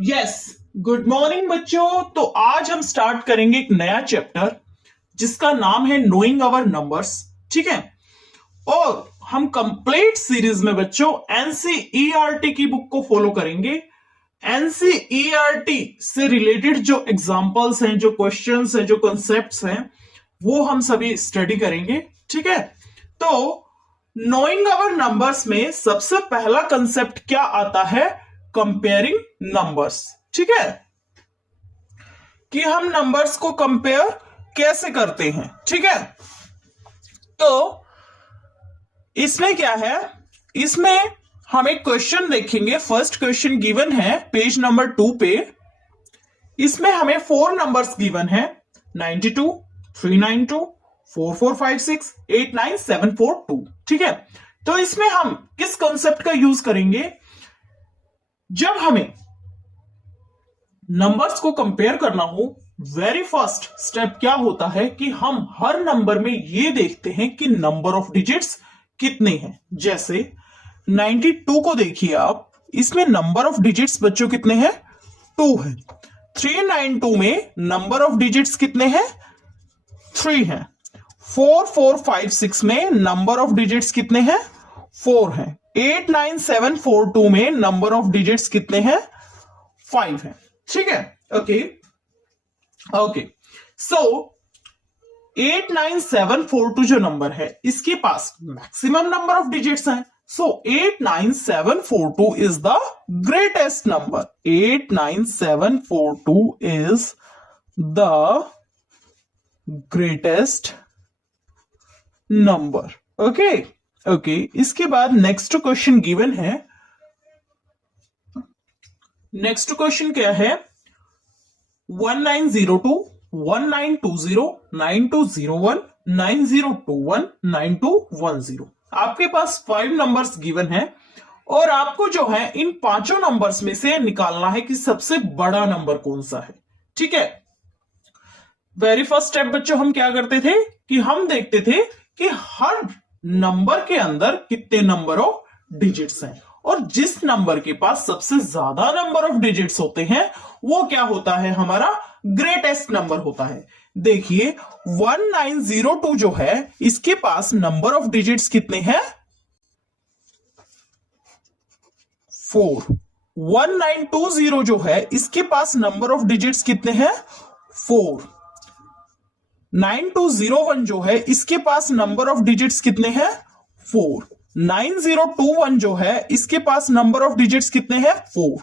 Yes, good morning बच्चों। तो आज हम स्टार्ट करेंगे एक नया चैप्टर जिसका नाम है नोइंग आवर नंबर्स। ठीक है, और हम कंप्लीट सीरीज में बच्चों एनसीईआरटी की बुक को फॉलो करेंगे। एनसीईआरटी से रिलेटेड जो एग्जांपल्स हैं, जो क्वेश्चंस हैं, जो कॉन्सेप्ट्स हैं, वो हम सभी स्टडी करेंगे। ठीक है, तो नोइंग आवर नंबर्स में सबसे पहला कंसेप्ट क्या आता है? Comparing numbers. ठीक है, कि हम नंबर्स को कंपेयर कैसे करते हैं। ठीक है, तो इसमें क्या है, इसमें हम एक क्वेश्चन देखेंगे। फर्स्ट क्वेश्चन गिवन है पेज नंबर 2 पे। इसमें हमें 4 नंबर्स गिवन है, 92, 392, 4456, 89742। ठीक है, तो इसमें हम किस कॉन्सेप्ट का यूज करेंगे? जब हमें नंबर्स को कंपेयर करना हो, वेरी फर्स्ट स्टेप क्या होता है कि हम हर नंबर में ये देखते हैं कि नंबर ऑफ डिजिट्स कितने हैं। जैसे 92 को देखिए आप, इसमें नंबर ऑफ डिजिट्स बच्चों कितने हैं? 2 है। 392 में नंबर ऑफ डिजिट्स कितने हैं? 3 हैं। 4456 में नंबर ऑफ डिजिट्स कितने हैं? 4 हैं। 89742 में नंबर ऑफ डिजिट्स कितने हैं? 5 हैं। ठीक है, ओके, सो 89742 जो नंबर है, इसके पास मैक्सिमम नंबर ऑफ डिजिट्स हैं। सो 89742 is the greatest number. 89742 is the greatest number. Okay, इसके बाद नेक्स्ट क्वेश्चन गिवन है। नेक्स्ट क्वेश्चन क्या है? 1902, 1920, 9201, 9021, 9210। आपके पास 5 नंबर्स गिवन है और आपको जो है इन पांचों नंबर्स में से निकालना है कि सबसे बड़ा नंबर कौन सा है। ठीक है, वेरी फर्स्ट स्टेप बच्चों हम क्या करते थे कि हम देखते थे कि हर नंबर के अंदर कितने नंबर ऑफ डिजिट्स हैं, और जिस नंबर के पास सबसे ज्यादा नंबर ऑफ डिजिट्स होते हैं वो क्या होता है? हमारा ग्रेटेस्ट नंबर होता है। देखिए 1902 जो है, इसके पास नंबर ऑफ डिजिट्स कितने हैं? 4। 1920 जो है, इसके पास नंबर ऑफ डिजिट्स कितने हैं? 4। 9201 जो है, इसके पास नंबर ऑफ डिजिट्स कितने हैं? 4। 9021 जो है, इसके पास नंबर ऑफ डिजिट्स कितने हैं? 4।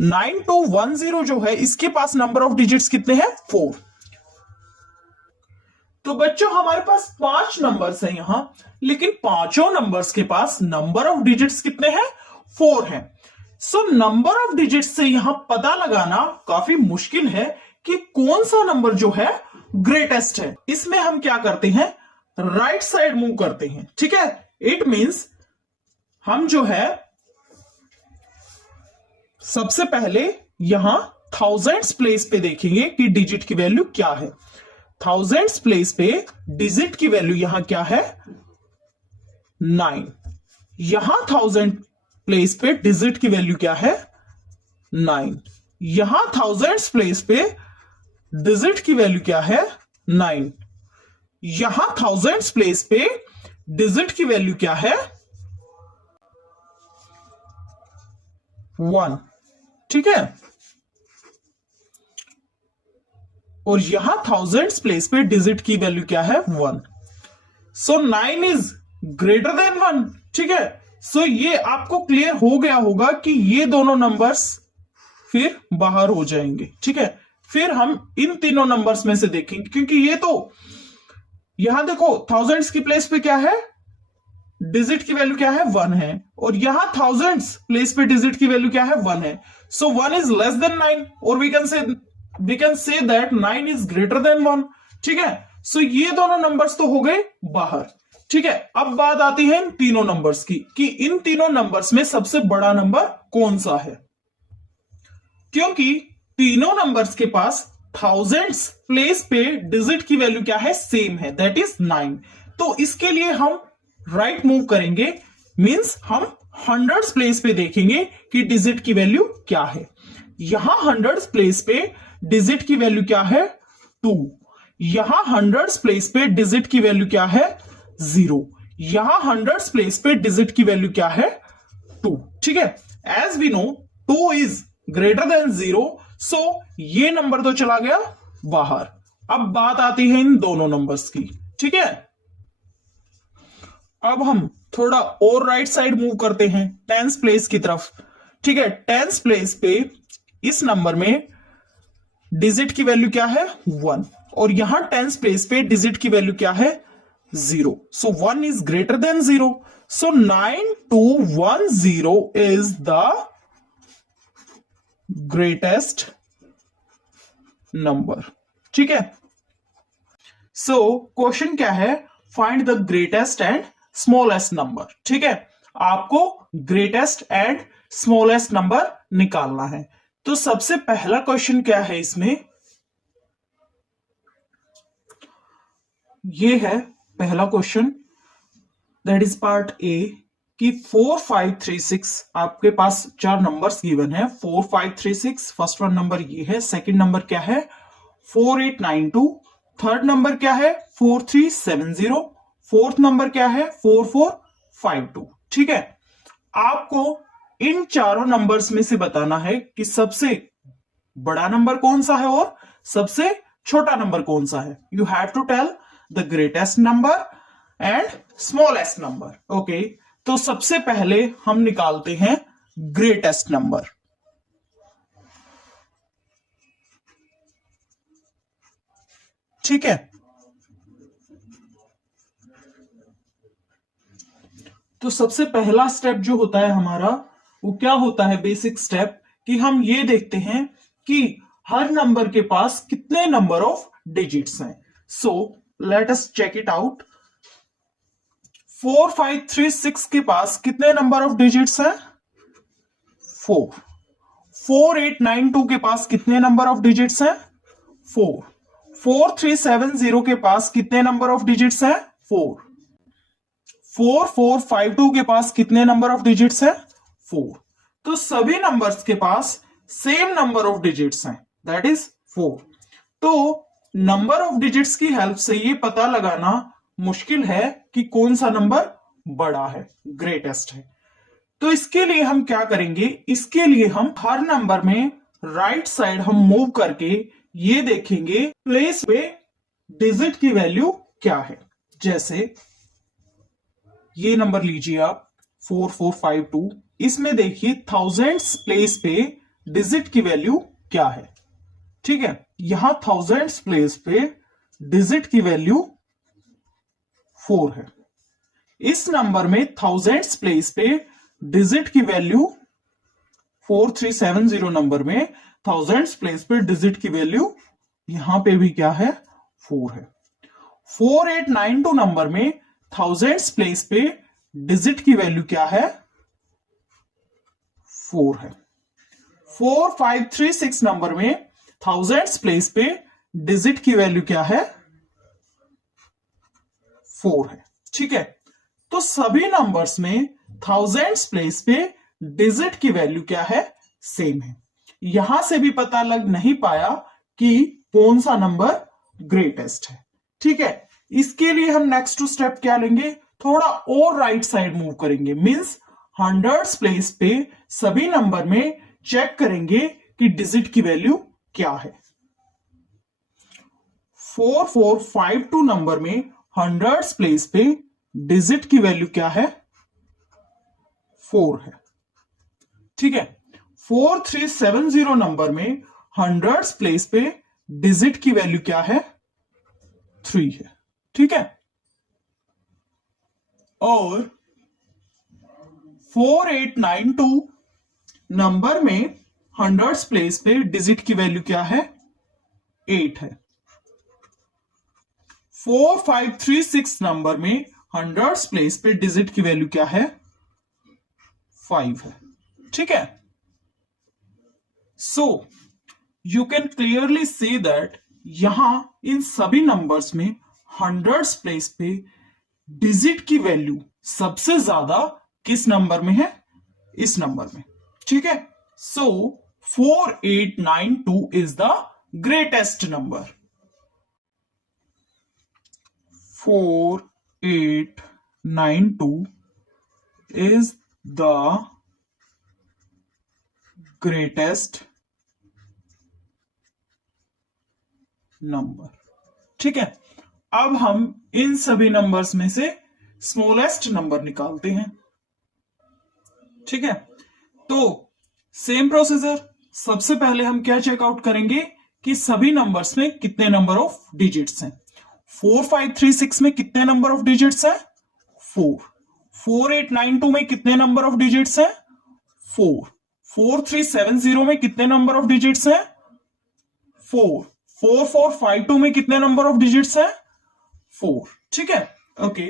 9210 जो है, इसके पास नंबर ऑफ डिजिट्स कितने हैं? 4। तो बच्चों हमारे पास 5 नंबर्स हैं यहां, लेकिन पांचों नंबर्स के पास नंबर ऑफ डिजिट्स कितने हैं? 4 हैं। सो नंबर ऑफ डिजिट्स से यहां पता लगाना काफी मुश्किल है कि कौन सा नंबर जो है ग्रेटेस्ट है। इसमें हम क्या करते हैं? राइट साइड मूव करते हैं। ठीक है, इट मींस हम जो है सबसे पहले यहां थाउजेंड्स प्लेस पे देखेंगे कि डिजिट की वैल्यू क्या है। थाउजेंड्स प्लेस पे डिजिट की वैल्यू यहां क्या है? 9। यहां 1000 प्लेस पे डिजिट की वैल्यू क्या है? 9। यहां थाउजेंड्स प्लेस पे डिजिट की वैल्यू क्या है? 9। यहां थाउजेंड्स प्लेस पे डिजिट की वैल्यू क्या है? 1। ठीक है, और यहां थाउजेंड्स प्लेस पे डिजिट की वैल्यू क्या है? 1। सो 9 इज ग्रेटर देन 1। ठीक है, सो ये आपको क्लियर हो गया होगा कि ये दोनों नंबर्स फिर बाहर हो जाएंगे। ठीक है, फिर हम इन तीनों नंबर्स में से देखेंगे, क्योंकि ये तो यहां देखो थाउजेंड्स की प्लेस पे क्या है? डिजिट की वैल्यू क्या है? 1 है, और यहां थाउजेंड्स प्लेस पे डिजिट की वैल्यू क्या है? 1 है। सो 1 इज लेस देन 9, और we can say that 9 is greater than 1। ठीक है, सो ये दोनों नंबर्स तो हो गए बाहर। ठीक है, अब बात आती है इन तीनों नंबर्स की कि इन तीनों नंबर्स में सबसे बड़ा नंबर कौन सा है। क्योंकि तीनों नंबर्स के पास थाउजेंड्स प्लेस पे डिजिट की वैल्यू क्या है? सेम है, दैट इज 9। तो इसके लिए हम राइट मूव करेंगे, मींस हम हंड्रेड्स प्लेस पे देखेंगे कि डिजिट की वैल्यू क्या है। यहां हंड्रेड्स प्लेस पे डिजिट की वैल्यू क्या है 2, यहां हंड्रेड्स प्लेस पे डिजिट की वैल्यू क्या है 0, यहां हंड्रेड्स प्लेस पे डिजिट की वैल्यू क्या है 2। ठीक है, as we know 2 is greater than 0, so ये नंबर तो चला गया बाहर। अब बात आती है इन दोनों नंबर्स की। ठीक है, अब हम थोड़ा और राइट साइड मूव करते हैं टेंस प्लेस की तरफ। ठीक है, टेंस प्लेस पे इस नंबर में डिजिट की वैल्यू क्या है 1, और यहां टेंस प्लेस पे डिजिट की वैल्यू क्या है 0, सो 1 is greater than 0, so 9210 is the greatest number. ठीक है, सो क्वेश्चन क्या है, find the greatest and smallest number. ठीक है, आपको ग्रेटेस्ट एंड स्मॉलेस्ट नंबर निकालना है। तो सबसे पहला क्वेश्चन क्या है इसमें, ये है पहला question, that is part A, कि 4 5 3 6 आपके पास 4 नंबर्स गिवन है। 4 5 3 6, फर्स्ट वन नंबर ये है, सेकंड नंबर क्या है 4 8 9 2, थर्ड नंबर क्या है 4 3 7 0, फोर्थ नंबर क्या है 4 4 5 2। ठीक है, आपको इन चारों नंबर्स में से बताना है कि सबसे बड़ा नंबर कौन सा है और सबसे छोटा नंबर कौन सा है। You have to tell the greatest number and smallest number. Okay, तो सबसे पहले हम निकालते हैं ग्रेटेस्ट नंबर। ठीक है, तो सबसे पहला स्टेप जो होता है हमारा, वो क्या होता है, बेसिक स्टेप, कि हम ये देखते हैं कि हर नंबर के पास कितने नंबर ऑफ डिजिट्स हैं। So let us check it out. 4 5 3 6 के पास कितने नंबर ऑफ डिजिट्स हैं 4। 4 8 9 2 के पास कितने नंबर ऑफ डिजिट्स हैं 4। 4 3 7 0 के पास कितने नंबर ऑफ डिजिट्स हैं 4। 4 4 5 2 के पास कितने नंबर ऑफ डिजिट्स हैं 4। तो सभी नंबर्स के पास सेम नंबर ऑफ डिजिट्स हैं, दैट इज 4। तो नंबर ऑफ डिजिट्स की हेल्प से ये पता लगाना मुश्किल है कि कौन सा नंबर बड़ा है, ग्रेटेस्ट है। तो इसके लिए हम क्या करेंगे, इसके लिए हम हर नंबर में राइट साइड हम मूव करके ये देखेंगे प्लेस पे डिजिट की वैल्यू क्या है। जैसे ये नंबर लीजिए आप 4452, इसमें देखिए थाउजेंड्स प्लेस पे डिजिट की वैल्यू क्या है। ठीक है, यहां थाउजेंड्स प्लेस पे डिजिट की वैल्यू 4 है। इस नंबर में थाउजेंड्स प्लेस पे डिजिट की वैल्यू 4370 नंबर में थाउजेंड्स प्लेस पे डिजिट की वैल्यू यहां पे भी क्या है 4 है। 4892 नंबर में थाउजेंड्स प्लेस पे डिजिट की वैल्यू क्या है 4 है। 4536 नंबर में थाउजेंड्स प्लेस पे डिजिट की वैल्यू क्या है 4 है। ठीक है, तो सभी नंबर्स में थाउजेंड्स प्लेस पे डिजिट की वैल्यू क्या है सेम है। यहां से भी पता लग नहीं पाया कि कौन सा नंबर ग्रेटेस्ट है। ठीक है, इसके लिए हम नेक्स्ट स्टेप क्या लेंगे, थोड़ा और राइट साइड मूव करेंगे, मींस हंड्रेड्स प्लेस पे सभी नंबर में चेक करेंगे कि डिजिट की वैल्यू क्या है। 4452 नंबर में हंड्रेड्स प्लेस पे डिजिट की वैल्यू क्या है 4 है। ठीक है, 4370 नंबर में हंड्रेड्स प्लेस पे डिजिट की वैल्यू क्या है 3 है। ठीक है, और 4892 नंबर में हंड्रेड्स प्लेस पे डिजिट की वैल्यू क्या है 8 है। 4536 नंबर में हंड्रेड्स प्लेस पे डिजिट की वैल्यू क्या है 5 है। ठीक है, so you can clearly see that यहां इन सभी नंबर्स में हंड्रेड्स प्लेस पे डिजिट की वैल्यू सबसे ज्यादा किस नंबर में है, इस नंबर में। ठीक है, सो 4892 is the greatest number. 4892 is the greatest number. ठीक है, अब हम इन सभी नंबर्स में से स्मॉलेस्ट नंबर निकालते हैं. ठीक है, तो सेम प्रोसीजर. सबसे पहले हम क्या चेकआउट करेंगे कि सभी नंबर्स में कितने नंबर ऑफ डिजिट्स हैं. 4536 में कितने नंबर ऑफ डिजिट्स हैं? 4. 4892 में कितने नंबर ऑफ डिजिट्स हैं? 4. 4370 में कितने नंबर ऑफ डिजिट्स हैं? 4. 4452 में कितने नंबर ऑफ डिजिट्स हैं? 4. ठीक है, ओके.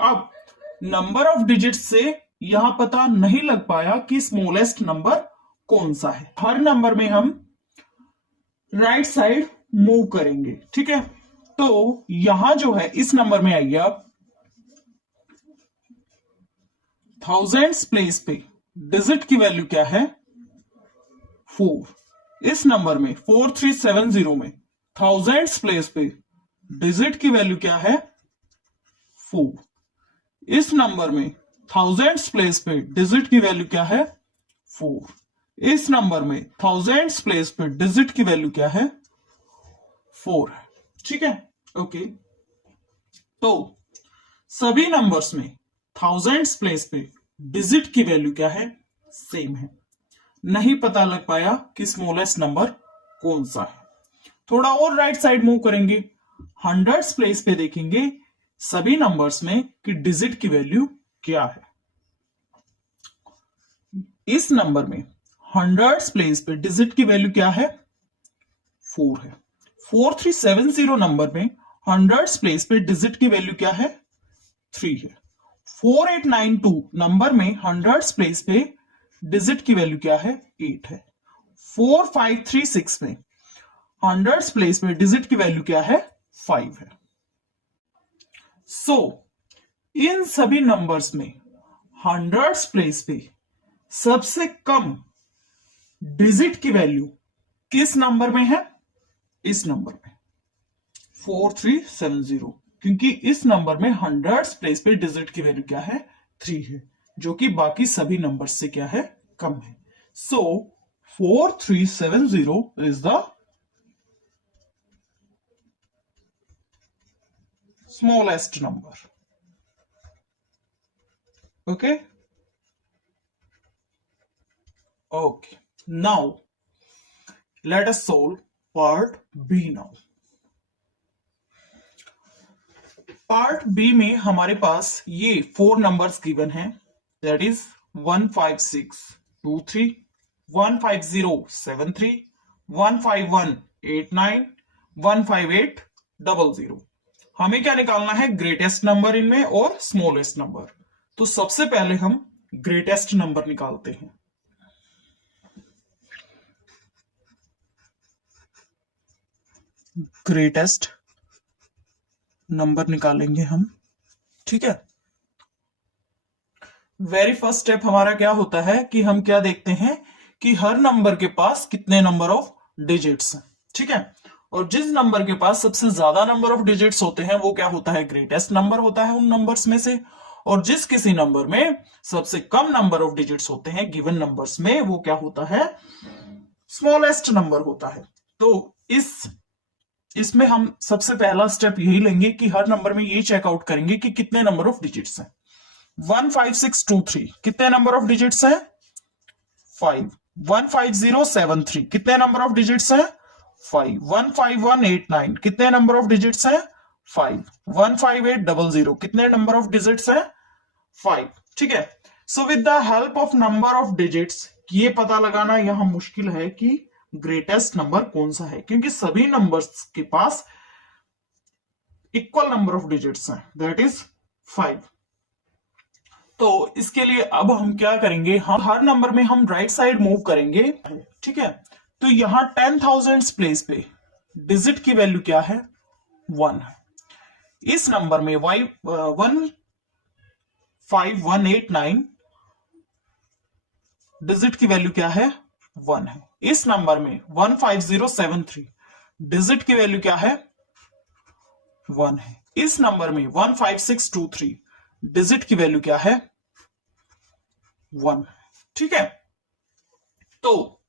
अब नंबर ऑफ डिजिट्स से यहां पता नहीं लग पाया कि स्मॉलेस्ट नंबर कौन सा है. हर नंबर में हम राइट साइड मूव करेंगे. ठीक है, तो यहां जो है इस नंबर में आइए आप, थाउजेंड्स प्लेस पे डिजिट की वैल्यू क्या है? 4. इस नंबर में 4370 में थाउजेंड्स प्लेस पे डिजिट की वैल्यू क्या है? 4. इस नंबर में थाउजेंड्स प्लेस पे डिजिट की वैल्यू क्या है? 4. इस नंबर में थाउजेंड्स प्लेस पे डिजिट की वैल्यू क्या है? 4 है. ठीक है, ओके. तो सभी नंबर्स में थाउजेंड्स प्लेस पे डिजिट की वैल्यू क्या है? सेम है. नहीं पता लग पाया कि स्मॉलेस्ट नंबर कौन सा है. थोड़ा और राइट साइड मूव करेंगे, हंड्रेड्स प्लेस पे देखेंगे सभी नंबर्स में कि डिजिट की वैल्यू क्या है. इस नंबर में हंड्रेड्स प्लेस पे डिजिट की वैल्यू क्या है? 4 है. 4370 नंबर में हंड्रेड्स प्लेस पे डिजिट की वैल्यू क्या है? 3 है. 4892 नंबर में हंड्रेड्स प्लेस पे डिजिट की वैल्यू क्या है? 8 है. 4536 में हंड्रेड्स प्लेस में डिजिट की वैल्यू क्या है? 5 है. सो इन सभी नंबर्स में हंड्रेड्स प्लेस पे सबसे कम डिजिट की वैल्यू किस नंबर में है? इस नंबर में 4370, क्योंकि इस नंबर में हंड्रेड्स प्लेस पे डिजिट की वैल्यू क्या है? 3 है, जो कि बाकी सभी नंबर्स से क्या है? कम है. सो 4370 is the smallest number. Okay, now let us solve part B. now part B में हमारे पास ये 4 नंबर्स गिवन हैं, दैट इज 15623, 15073, 15189, 15800. हमें क्या निकालना है? ग्रेटेस्ट नंबर इनमें और स्मॉलेस्ट नंबर. तो सबसे पहले हम ग्रेटेस्ट नंबर निकालते हैं. ग्रेटेस्ट नंबर निकालेंगे हम. ठीक है, वेरी फर्स्ट स्टेप हमारा क्या होता है कि हम क्या देखते हैं कि हर नंबर के पास कितने नंबर ऑफ डिजिट्स हैं. ठीक है, और जिस नंबर के पास सबसे ज्यादा नंबर ऑफ डिजिट्स होते हैं वो क्या होता है? ग्रेटेस्ट नंबर होता है उन नंबर्स में से. और जिस किसी नंबर में सबसे कम नंबर ऑफ डिजिट्स होते हैं गिवन नंबर्स में, वो क्या होता है? स्मॉलेस्ट नंबर होता है. तो इसमें हम सबसे पहला स्टेप यही लेंगे कि हर नंबर में ये चेकआउट करेंगे कि कितने नंबर ऑफ डिजिट्स हैं. 15623 कितने नंबर ऑफ डिजिट्स हैं? 5. 15073 कितने नंबर ऑफ डिजिट्स हैं? 5. 15189 कितने नंबर ऑफ डिजिट्स हैं? 5. 15800 कितने नंबर ऑफ डिजिट्स हैं? 5. ठीक है, so with the help of number of digits ये पता लगाना यहां मुश्किल है कि ग्रेटेस्ट नंबर कौन सा है, क्योंकि सभी नंबर्स के पास इक्वल नंबर ऑफ डिजिट्स हैं, दैट इज 5. तो इसके लिए अब हम क्या करेंगे, हम हर नंबर में हम राइट साइड मूव करेंगे. ठीक है, तो यहां 10,000 प्लेस पे डिजिट की वैल्यू क्या है? 1 है. इस नंबर में 15189 डिजिट की वैल्यू क्या है? 1 है। इस नंबर में 15073 डिजिट की वैल्यू क्या है? 1 है। इस नंबर में 15623 डिजिट की वैल्यू क्या है? 1 है। ठीक है, तो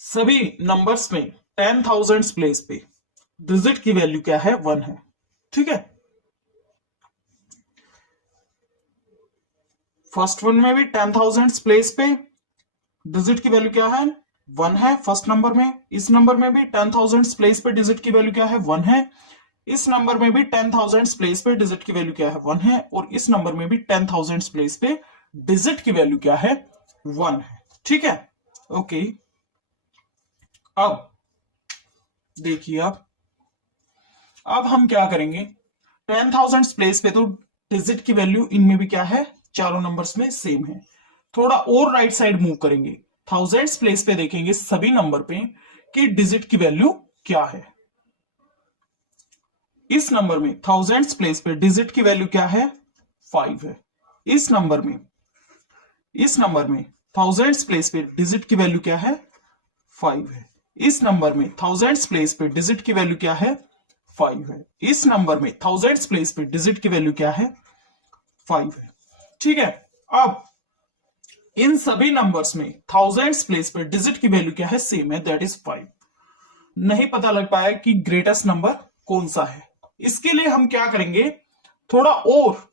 सभी नंबर्स में 10,000 प्लेस पे डिजिट की वैल्यू क्या है? 1 है। ठीक है, फर्स्ट वन में भी 10,000 प्लेस पे डिजिट की वैल्यू क्या है? 1 है फर्स्ट नंबर में। इस नंबर में भी 10,000 प्लेस पे डिजिट की वैल्यू क्या है? 1 है। इस नंबर में भी 10,000 प्लेस पे डिजिट की वैल्यू क्या है? 1 है। और इस नंबर में भी 10,000 प्लेस पे डिजिट की वैल्यू क्या है? 1 है। ठीक है, ओके। अब देखिए, अब हम क्या करेंगे, 10,000 प्लेस पे तो डिजिट की वैल्यू इनमें भी क्या है? चारों नंबर्स में सेम है। थोड़ा और राइट साइड मूव करेंगे, थाउजेंड्स प्लेस पे देखेंगे सभी नंबर पे कि डिजिट की वैल्यू क्या है। इस नंबर में थाउजेंड्स प्लेस पे डिजिट की वैल्यू क्या है? 5 है। इस नंबर में थाउजेंड्स प्लेस पे डिजिट की वैल्यू क्या है? 5 है। इस नंबर में थाउजेंड्स प्लेस पे डिजिट की वैल्यू क्या है? 5 है। इस नंबर में थाउजेंड्स प्लेस पे डिजिट की वैल्यू क्या है? 5 है। ठीक है, अब इन सभी नंबर्स में थाउजेंड्स प्लेस पे डिजिट की वैल्यू क्या है? सेम है, दैट इज 5। नहीं पता लग पाया कि ग्रेटेस्ट नंबर कौन सा है। इसके लिए हम क्या करेंगे, थोड़ा और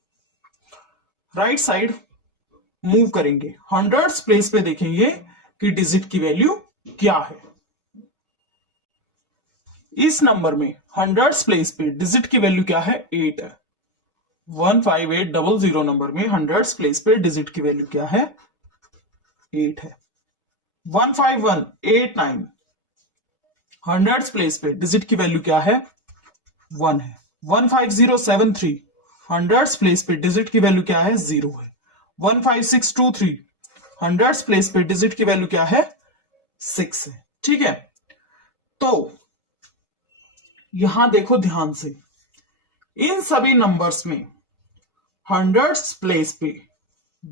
राइट साइड मूव करेंगे, हंड्रेड्स प्लेस पे देखेंगे कि डिजिट की वैल्यू क्या है। इस नंबर में हंड्रेड्स प्लेस पे डिजिट की वैल्यू क्या है? 8 है। 15800 नंबर में हंड्रेड्स प्लेस पे डिजिट की वैल्यू क्या है? 8 है। 15189 हंड्रेड्स प्लेस पे डिजिट की वैल्यू क्या है? 1 है। 15073 हंड्रेड्स प्लेस पे डिजिट की वैल्यू क्या है? 0 है। 15623 हंड्रेड्स प्लेस पे डिजिट की वैल्यू क्या है? 6 है। ठीक है, तो यहां देखो ध्यान से, इन सभी नंबर्स में हंड्रेड्स प्लेस पे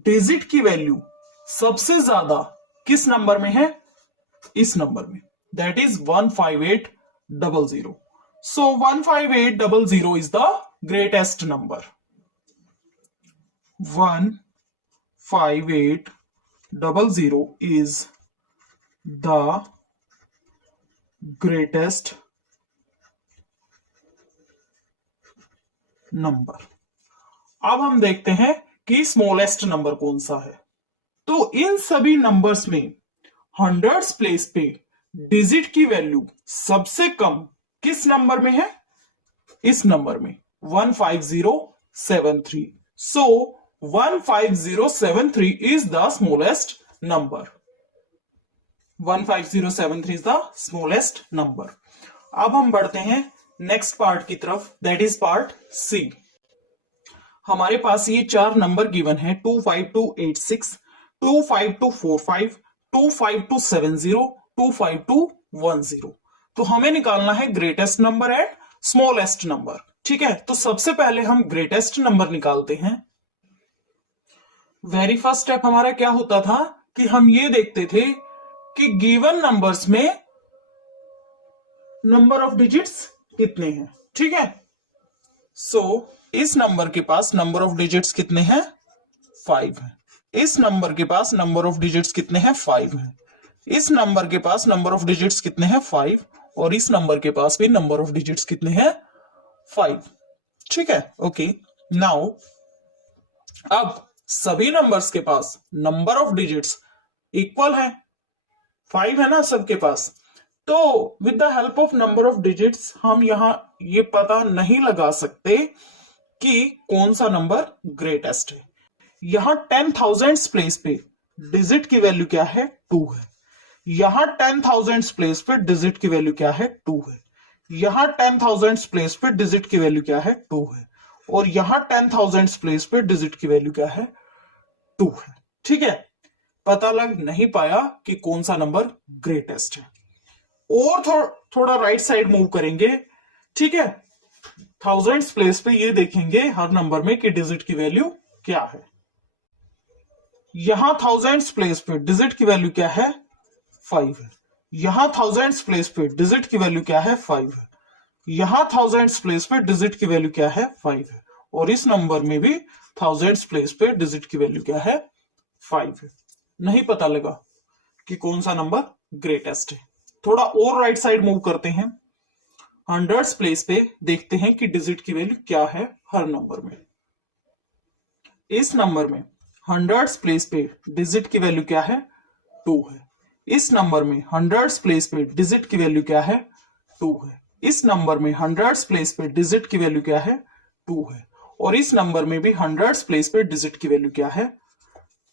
डिजिट की वैल्यू सबसे ज्यादा किस नंबर में है? इस नंबर में, that is 15800। So 15800 is the greatest number. 15800 is the greatest number. अब हम देखते हैं कि स्मॉलेस्ट नंबर कौन सा है। तो इन सभी नंबर्स में हंड्रेड्स प्लेस पे डिजिट की वैल्यू सबसे कम किस नंबर में है? इस नंबर में 15073। सो 15073 is the smallest number. 15073 is the smallest number. अब हम बढ़ते हैं नेक्स्ट पार्ट की तरफ, दैट इज पार्ट सी। हमारे पास ये चार नंबर गिवन है, 25286, 25245, 25270, 25210। तो हमें निकालना है greatest number and smallest number. ठीक है, तो सबसे पहले हम ग्रेटेस्ट नंबर निकालते हैं। वेरी फर्स्ट स्टेप हमारा क्या होता था कि हम ये देखते थे कि गिवन नंबर्स में नंबर ऑफ डिजिट्स कितने हैं। ठीक है, सो इस नंबर के पास नंबर ऑफ डिजिट्स कितने हैं? 5 है। इस नंबर के पास नंबर ऑफ डिजिट्स कितने हैं? 5 है। इस नंबर के पास नंबर ऑफ डिजिट्स कितने हैं? 5। और इस नंबर के पास भी नंबर ऑफ डिजिट्स कितने हैं? 5। ठीक है, ओके। नाउ अब सभी नंबर्स के पास नंबर ऑफ डिजिट्स इक्वल है, 5 है ना सबके पास। तो with the help of number of digits हम यहां ये पता नहीं लगा सकते कि कौन सा नंबर ग्रेटेस्ट है। यहां 10,000 प्लेस पे डिजिट की वैल्यू क्या है? 2 है। यहां 10,000 प्लेस पे डिजिट की वैल्यू क्या है? 2 है। यहां 10,000 प्लेस पे डिजिट की वैल्यू क्या है? 2 है। और यहां 10,000 प्लेस पे डिजिट की वैल्यू क्या है? 2 है। ठीक है, पता लग नहीं पाया कि कौन सा नंबर ग्रेटेस्ट है। और थोड़ा राइट साइड मूव करेंगे। ठीक है, थाउजेंड्स प्लेस पे ये देखेंगे हर नंबर में कि डिजिट की वैल्यू क्या है। यहां थाउजेंड्स प्लेस पे डिजिट की वैल्यू क्या है 5 है, यहां थाउजेंड्स प्लेस पे डिजिट की वैल्यू क्या है 5 है, यहां थाउजेंड्स प्लेस पे डिजिट की वैल्यू क्या है 5 है, और इस नंबर में भी थाउजेंड्स प्लेस पे डिजिट की वैल्यू क्या है 5 है। नहीं पता लगा कि कौन सा नंबर ग्रेटेस्ट है। थोड़ा और राइट साइड मूव करते हैं, हंड्रेड्स प्लेस पे देखते हैं कि डिजिट की वैल्यू क्या है हर नंबर में। इस नंबर में हंड्रेड्स प्लेस पे डिजिट की वैल्यू क्या है 2 है, इस नंबर में हंड्रेड्स प्लेस पे डिजिट की वैल्यू क्या है 2 है, इस नंबर में हंड्रेड्स प्लेस पे डिजिट की वैल्यू क्या है 2 है, और इस नंबर में भी हंड्रेड्स प्लेस पे डिजिट की वैल्यू क्या है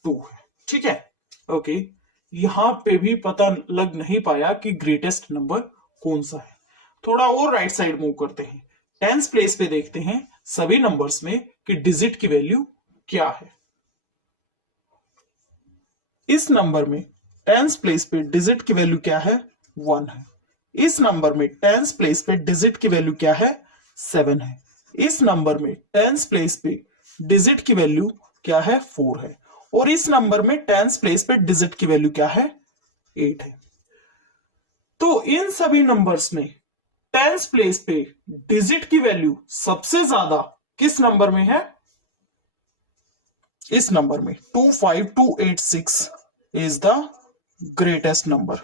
2 है। ठीक है, ओके। यहां पे भी पता लग नहीं पाया कि ग्रेटेस्ट नंबर कौन सा है। थोड़ा और राइट साइड मूव करते हैं, टेंस प्लेस पे देखते हैं सभी नंबर्स में कि डिजिट की वैल्यू क्या है। इस नंबर में टेंस प्लेस पे डिजिट की वैल्यू क्या है 1 है, इस नंबर में टेंस प्लेस पे डिजिट की वैल्यू क्या है 7 है, इस नंबर में टेंस प्लेस पे डिजिट की वैल्यू क्या है 4 है, और इस नंबर में टेंस प्लेस पे डिजिट की वैल्यू क्या है 8 है। तो इन सभी नंबर्स में टेंस प्लेस पे डिजिट की वैल्यू सबसे ज्यादा किस नंबर में है, इस नंबर में 25286 इज द ग्रेटेस्ट नंबर।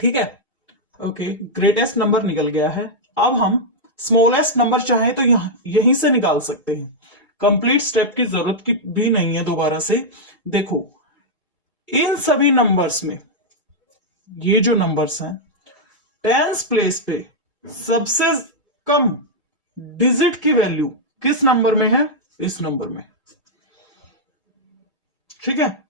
ठीक है, ओके, ग्रेटेस्ट नंबर निकल गया है। अब हम स्मॉलेस्ट नंबर चाहे तो यहीं से निकाल सकते हैं, कंप्लीट स्टेप की जरूरत की भी नहीं है दोबारा से। देखो इन सभी नंबर्स में ये जो नंबर्स हैं टेंस प्लेस पे सबसे कम डिजिट की वैल्यू किस नंबर में है, इस नंबर में। ठीक है,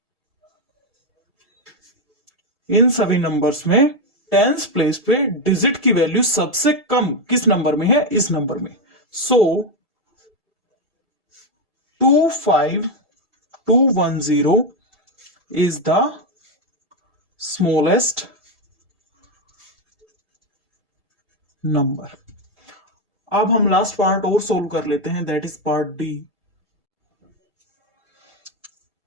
इन सभी नंबर्स में टेंस प्लेस पे डिजिट की वैल्यू सबसे कम किस नंबर में है, इस नंबर में। सो 25210 इज द स्मॉलेस्ट नंबर। अब हम लास्ट पार्ट और सोल्व कर लेते हैं, दैट इज पार्ट डी।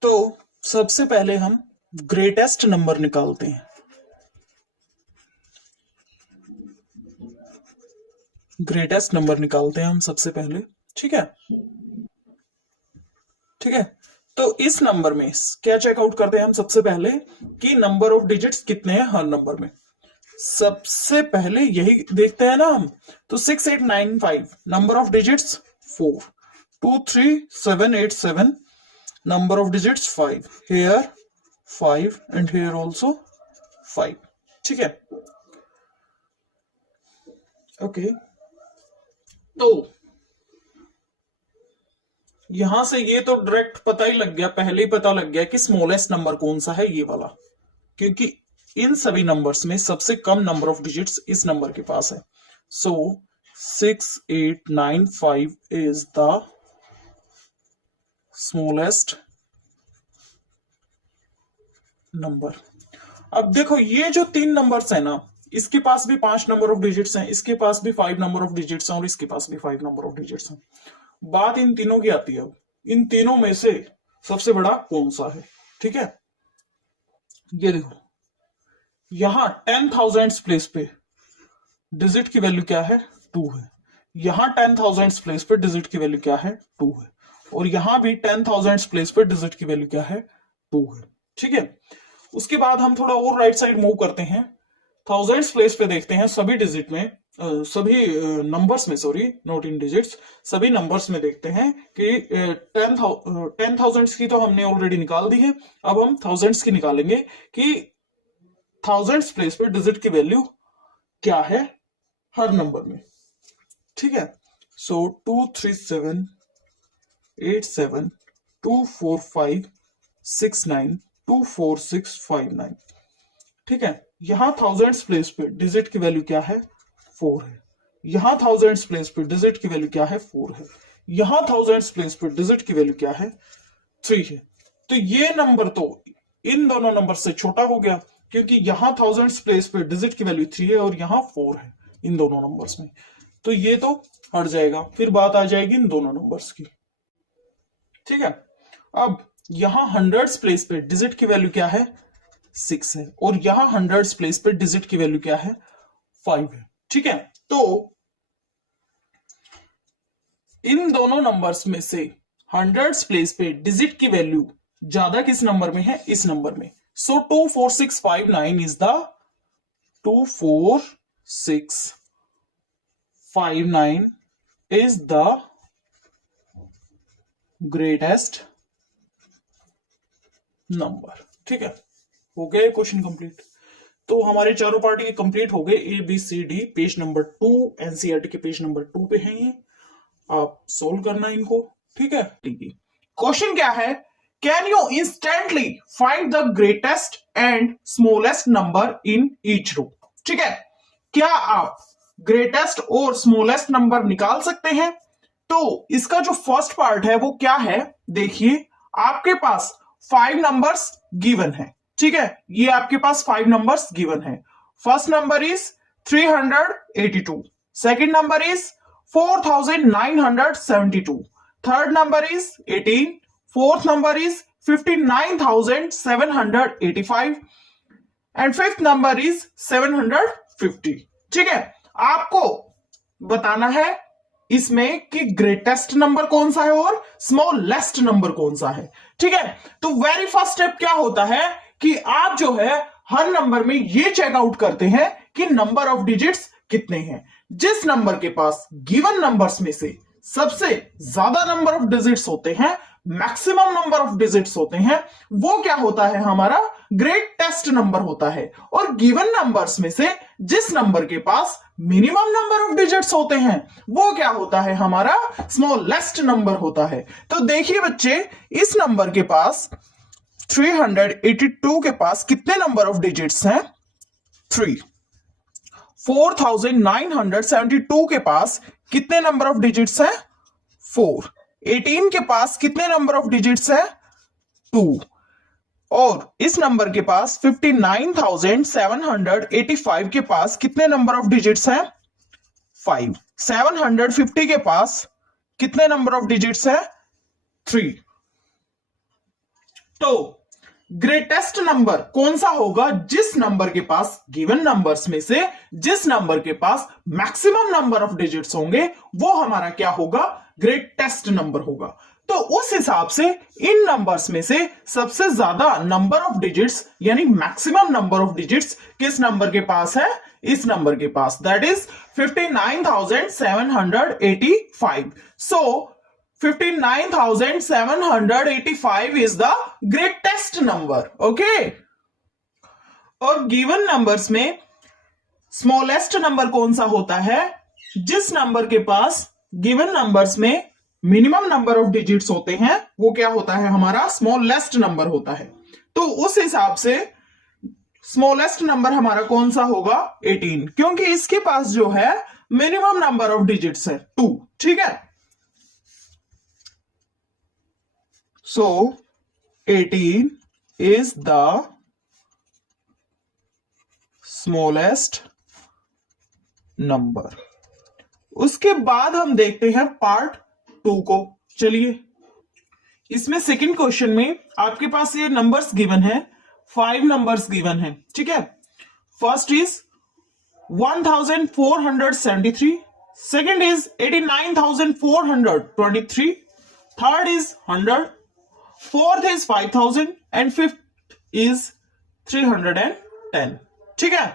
तो सबसे पहले हम ग्रेटेस्ट नंबर निकालते हैं। ग्रेटेस्ट नंबर निकालते हैं हम सबसे पहले। ठीक है, ठीक है, तो इस नंबर में क्या चेकआउट करते हैं हम सबसे पहले कि नंबर ऑफ डिजिट्स कितने हैं हर नंबर में। सबसे पहले यही देखते हैं ना हम। तो 6895 number of digits 4, 23787 number of digits 5, here 5 and here also 5। ठीक है, ओके। तो यहां से ये तो डायरेक्ट पता ही लग गया, पहले ही पता लग गया कि स्मॉलेस्ट नंबर कौन सा है, ये वाला, क्योंकि इन सभी नंबर्स में सबसे कम नंबर ऑफ डिजिट्स इस नंबर के पास है। सो 6895 इज द स्मॉलेस्ट नंबर। अब देखो ये जो 3 नंबर्स है ना, इसके पास भी 5 नंबर ऑफ डिजिट्स हैं, इसके पास भी 5 नंबर ऑफ डिजिट्स हैं, और इसके पास भी 5 नंबर ऑफ डिजिट्स हैं। बात इन तीनों की आती है, अब इन तीनों में से सबसे बड़ा कौन सा है। ठीक है, ये देखो यहां 10,000 प्लेस पे डिजिट की वैल्यू क्या है 2 है, यहां 10,000 प्लेस पे डिजिट की वैल्यू क्या है 2 है, और यहां भी 10,000 प्लेस पे डिजिट की वैल्यू क्या है 2 है। ठीक है, उसके बाद हम थोड़ा और राइट साइड मूव करते हैं, थाउजेंड्स प्लेस पे देखते हैं सभी डिजिट में, सभी नंबर्स में, सॉरी नॉट इन डिजिट्स, सभी नंबर्स में देखते हैं कि 10,000 की तो हमने ऑलरेडी निकाल दी है। अब हम थाउजेंड्स की निकालेंगे कि थाउजेंड्स प्लेस पे डिजिट की वैल्यू क्या है हर नंबर में। ठीक है, सो 237872456924659। ठीक है, यहां थाउजेंड्स प्लेस पे डिजिट की वैल्यू क्या है 4 है, यहां थाउजेंड्स प्लेस पे डिजिट की वैल्यू क्या है 4 है, यहां थाउजेंड्स प्लेस पे डिजिट की वैल्यू क्या है 3 है। तो ये नंबर तो इन दोनों नंबर से छोटा हो गया, क्योंकि यहां थाउजेंड्स प्लेस पे डिजिट की वैल्यू 3 है और यहां 4 है इन दोनों नंबर्स में, तो ये तो हट जाएगा, फिर बात आ जाएगी इन दोनों नंबर्स की। ठीक है, अब यहां हंड्रेड्स प्लेस पे डिजिट की वैल्यू क्या है 6 है और यहां हंड्रेड्स प्लेस पे डिजिट की वैल्यू क्या है 5 है। ठीक है, तो इन दोनों नंबर्स में से हंड्रेड्स प्लेस पे डिजिट की वैल्यू ज्यादा किस नंबर में है, इस नंबर में। सो 24659 is the 24659 is the greatest number. ठीक है, हो गया क्वेश्चन कंप्लीट। तो हमारे चारों पार्ट ये कंप्लीट हो गए, A B C D, page number 2 NCERT के पेज नंबर 2 पे है ये, आप सोल्व करना इनको। ठीक है, क्वेश्चन क्या है, can you instantly find the greatest and smallest number in each row. ठीक है, क्या आप ग्रेटेस्ट और स्मॉलेस्ट नंबर निकाल सकते हैं। तो इसका जो फर्स्ट पार्ट है वो क्या है, देखिए आपके पास 5 नंबर्स गिवन है। ठीक है, ये आपके पास 5 नंबर्स गिवन है। First number is 382, second number is 4972, third number is 18, fourth number is 59785 and fifth number is 750। ठीक है, आपको बताना है इसमें कि ग्रेटेस्ट नंबर कौन सा है और स्मॉलेस्ट नंबर कौन सा है। ठीक है, तो वेरी फर्स्ट स्टेप क्या होता है कि आप जो है हर नंबर में ये चेकआउट करते हैं कि नंबर ऑफ डिजिट्स कितने हैं। जिस नंबर के पास गिवन नंबर्स में से सबसे ज्यादा नंबर ऑफ डिजिट्स होते हैं, मैक्सिमम नंबर ऑफ डिजिट्स होते हैं, वो क्या होता है, हमारा ग्रेटेस्ट नंबर होता है। और गिवन नंबर्स में से जिस नंबर के पास मिनिमम नंबर ऑफ डिजिट्स होते हैं वो क्या होता है, हमारा स्मॉलेस्ट नंबर होता है। तो देखिए बच्चे, इस नंबर के पास 382 के पास कितने नंबर ऑफ डिजिट्स हैं, 3। 4972 के पास कितने नंबर ऑफ डिजिट्स हैं, 4। 18 के पास कितने नंबर ऑफ डिजिट्स है, 2। और इस नंबर के पास 59785 के पास कितने नंबर ऑफ डिजिट्स हैं, 5। 750 के पास कितने नंबर ऑफ डिजिट्स है, 3। तो ग्रेटेस्ट नंबर कौन सा होगा, जिस नंबर के पास गिवन नंबर्स में से जिस नंबर के पास मैक्सिमम नंबर ऑफ डिजिट्स होंगे वो हमारा क्या होगा, ग्रेटेस्ट नंबर होगा। तो उस हिसाब से इन नंबर्स में से सबसे ज्यादा नंबर ऑफ डिजिट्स यानी मैक्सिमम नंबर ऑफ डिजिट्स किस नंबर के पास है, इस नंबर के पास, that is 59785। So 59785 is the greatest number. Okay. और गिवन नंबर्स में स्मॉलेस्ट नंबर कौन सा होता है, जिस नंबर के पास गिवन नंबर्स में मिनिमम नंबर ऑफ डिजिट्स होते हैं वो क्या होता है, हमारा स्मॉलेस्ट नंबर होता है। तो उस हिसाब से स्मॉलेस्ट नंबर हमारा कौन सा होगा, 18, क्योंकि इसके पास जो है मिनिमम नंबर ऑफ डिजिट्स है 2। ठीक है, so 18 is the smallest number। उसके बाद हम देखते हैं पार्ट 2 को। चलिए, इसमें सेकंड क्वेश्चन में आपके पास ये नंबर्स गिवन है, 5 नंबर्स गिवन है। ठीक है, first is 1473, second is 89423, third is 100, fourth is 5000 and fifth is 310। ठीक है,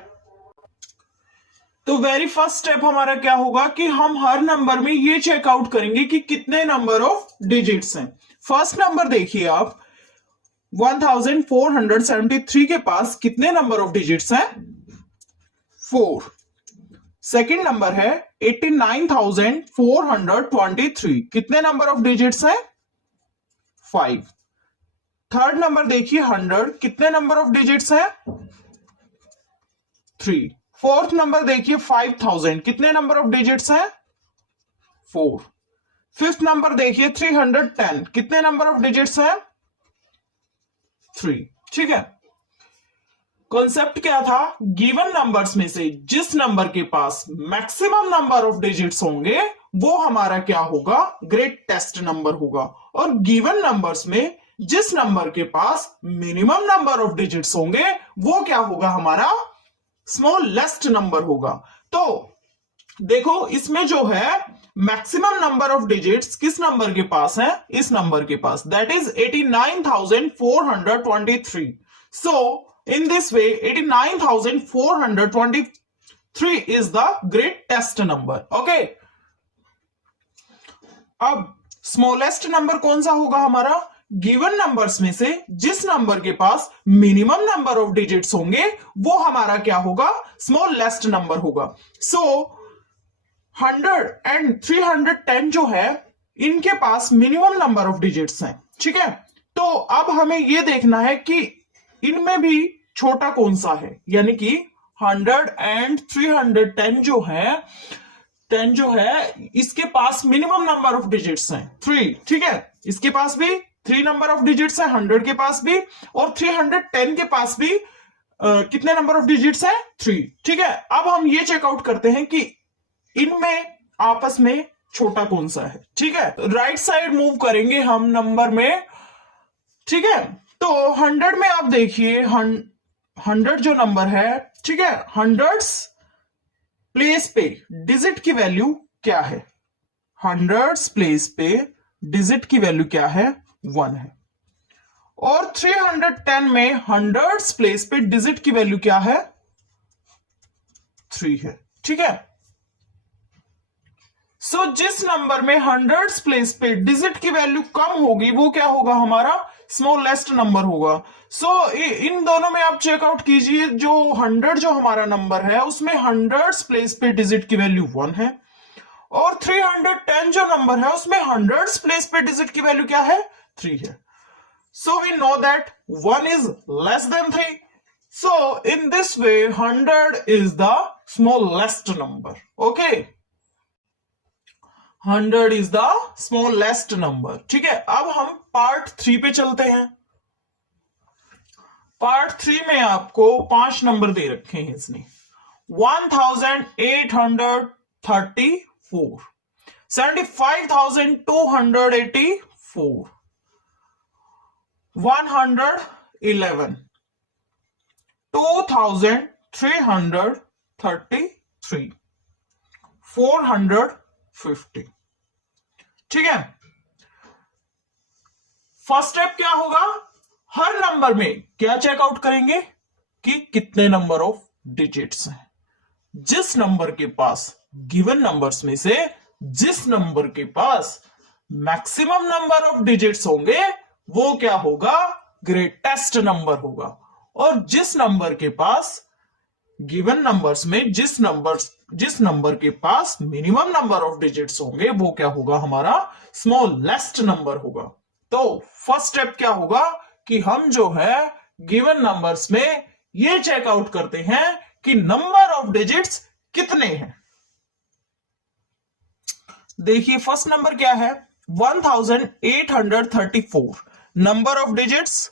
तो वेरी फर्स्ट स्टेप हमारा क्या होगा कि हम हर नंबर में ये चेकआउट करेंगे कि कितने नंबर ऑफ डिजिट्स हैं। फर्स्ट नंबर देखिए आप, 1473 के पास कितने नंबर ऑफ डिजिट्स हैं, 4। सेकंड नंबर है 89423, कितने नंबर ऑफ डिजिट्स हैं, 5। थर्ड नंबर देखिए 100, कितने नंबर ऑफ डिजिट्स हैं, 3। फोर्थ नंबर देखिए 5000, कितने नंबर ऑफ डिजिट्स हैं, 4। फिफ्थ नंबर देखिए 310, कितने नंबर ऑफ डिजिट्स हैं, 3। ठीक है, कॉन्सेप्ट क्या था, गिवन नंबर्स में से जिस नंबर के पास मैक्सिमम नंबर ऑफ डिजिट्स होंगे वो हमारा क्या होगा, ग्रेटेस्ट नंबर होगा, और गिवन नंबर्स में जिस नंबर के पास मिनिमम नंबर ऑफ डिजिट्स होंगे वो क्या होगा, हमारा स्मॉलेस्ट नंबर होगा। तो देखो इसमें जो है मैक्सिमम नंबर ऑफ डिजिट्स किस नंबर के पास है, इस नंबर के पास, that is 89,423। So in this way 89,423 is the greatest number. okay, अब स्मॉलेस्ट नंबर कौन सा होगा हमारा, गिवन नंबर्स में से जिस नंबर के पास मिनिमम नंबर ऑफ डिजिट्स होंगे वो हमारा क्या होगा, स्मॉलेस्ट नंबर होगा। सो 100 and 310 जो है इनके पास मिनिमम नंबर ऑफ डिजिट्स हैं, ठीक है। तो अब हमें यह देखना है कि इनमें भी छोटा कौन सा है, यानी कि 100 and 310 जो है 10 जो है इसके पास मिनिमम नंबर ऑफ डिजिट्स हैं 3, ठीक है। इसके पास भी 3 नंबर ऑफ डिजिट्स है, 100 के पास भी, और 310 के पास भी कितने नंबर ऑफ डिजिट्स है, 3, ठीक है। अब हम ये चेकआउट करते हैं कि इनमें आपस में छोटा कौन सा है, ठीक है। राइट साइड मूव करेंगे हम नंबर में, ठीक है। तो 100 में आप देखिए 100 जो नंबर है, ठीक है, 100 प्लेस पे डिजिट की वैल्यू क्या है, 100 प्लेस पे डिजिट की वैल्यू क्या है, 1 है। और 310 में 100 प्लेस पे डिजिट की वैल्यू क्या है, 3 है, ठीक है। सो जिस नंबर में 100 प्लेस पे डिजिट की वैल्यू कम होगी वो क्या होगा, हमारा स्मॉलेस्ट नंबर होगा। सो इन दोनों में आप चेकआउट कीजिए, जो 100 जो हमारा नंबर है उसमें 100 प्लेस पे डिजिट की वैल्यू 1 है, और 310 जो नंबर है उसमें 100 प्लेस पे डिजिट की वैल्यू क्या है, 3 है। So we know that 1 is less than 3। So in this way 100 is the smallest number. Okay, 100 is the smallest number, ठीक है। अब हम पार्ट 3 पे चलते हैं। पार्ट 3 में आपको 5 नंबर दे रखे हैं इसने, 1834, 75,284, 111, 2,333, 450, ठीक है। फर्स्ट स्टेप क्या होगा, हर नंबर में क्या चेकआउट करेंगे कि कितने नंबर ऑफ डिजिट्स हैं। जिस नंबर के पास गिवन नंबर्स में से जिस नंबर के पास मैक्सिमम नंबर ऑफ डिजिट्स होंगे वो क्या होगा, ग्रेटेस्ट नंबर होगा। और जिस नंबर के पास गिवन नंबर्स में जिस नंबर के पास मिनिमम नंबर ऑफ डिजिट्स होंगे वो क्या होगा, हमारा स्मॉलेस्ट नंबर होगा। तो फर्स्ट स्टेप क्या होगा कि हम जो है गिवन नंबर्स में ये चेकआउट करते हैं कि नंबर ऑफ डिजिट्स कितने हैं। देखिए फर्स्ट नंबर क्या है, 1834, नंबर ऑफ डिजिट्स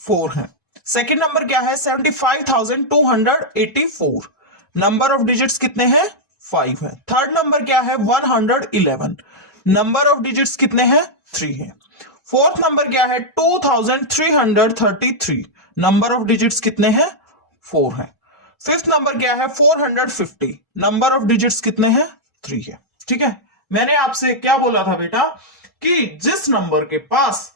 4 है। सेकेंड नंबर क्या है, 75,284, नंबर ऑफ डिजिट्स कितने हैं, 5 है। थर्ड नंबर क्या है, 111, नंबर ऑफ डिजिट्स कितने हैं, 3 है। फोर्थ नंबर क्या है, 2333, नंबर ऑफ डिजिट्स कितने हैं, 4 है। फिफ्थ नंबर क्या है, 450, नंबर ऑफ डिजिट्स कितने हैं, 3 है, ठीक है। मैंने आपसे क्या बोला था बेटा कि जिस नंबर के पास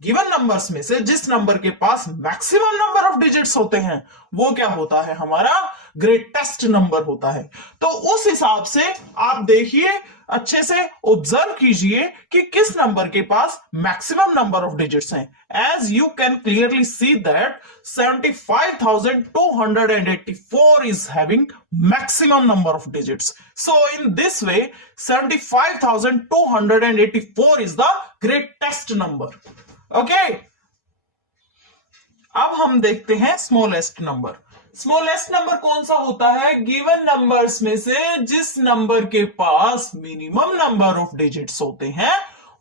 गिवन नंबर्स में से जिस नंबर के पास मैक्सिमम नंबर ऑफ डिजिट्स होते हैं वो क्या होता है, हमारा ग्रेटेस्ट नंबर होता है। तो उस हिसाब से आप देखिए, अच्छे से ऑब्जर्व कीजिए कि किस नंबर के पास मैक्सिमम नंबर ऑफ डिजिट्स हैं। As you can clearly see that 75,284 is having maximum number of digits. So in this way 75,284 is the greatest number. Okay, अब हम देखते हैं स्मॉलेस्ट नंबर। स्मॉलेस्ट नंबर कौन सा होता है, गिवन नंबर्स में से जिस नंबर के पास मिनिमम नंबर ऑफ डिजिट्स होते हैं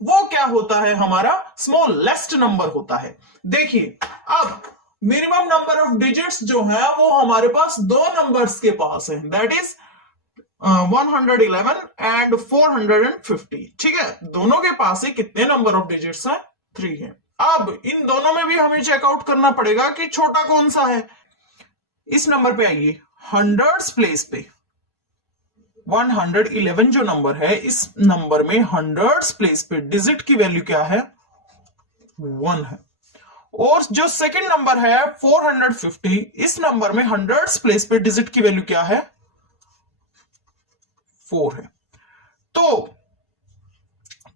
वो क्या होता है, हमारा स्मॉलेस्ट नंबर होता है। देखिए अब मिनिमम नंबर ऑफ डिजिट्स जो है वो हमारे पास दो नंबर्स के पास है, दैट इज 111 एंड 450। ठीक है, दोनों के पास ही कितने नंबर ऑफ डिजिट्स हैं? 3 है। अब इन दोनों में भी हमें चेकआउट करना पड़ेगा कि छोटा कौन सा है। इस नंबर पे आइए, हंड्रेड्स प्लेस पे 111 जो नंबर है, इस नंबर में हंड्रेड्स प्लेस पे डिजिट की वैल्यू क्या है? 1 है। और जो सेकंड नंबर है 450, इस नंबर में हंड्रेड्स प्लेस पे डिजिट की वैल्यू क्या है? 4 है। तो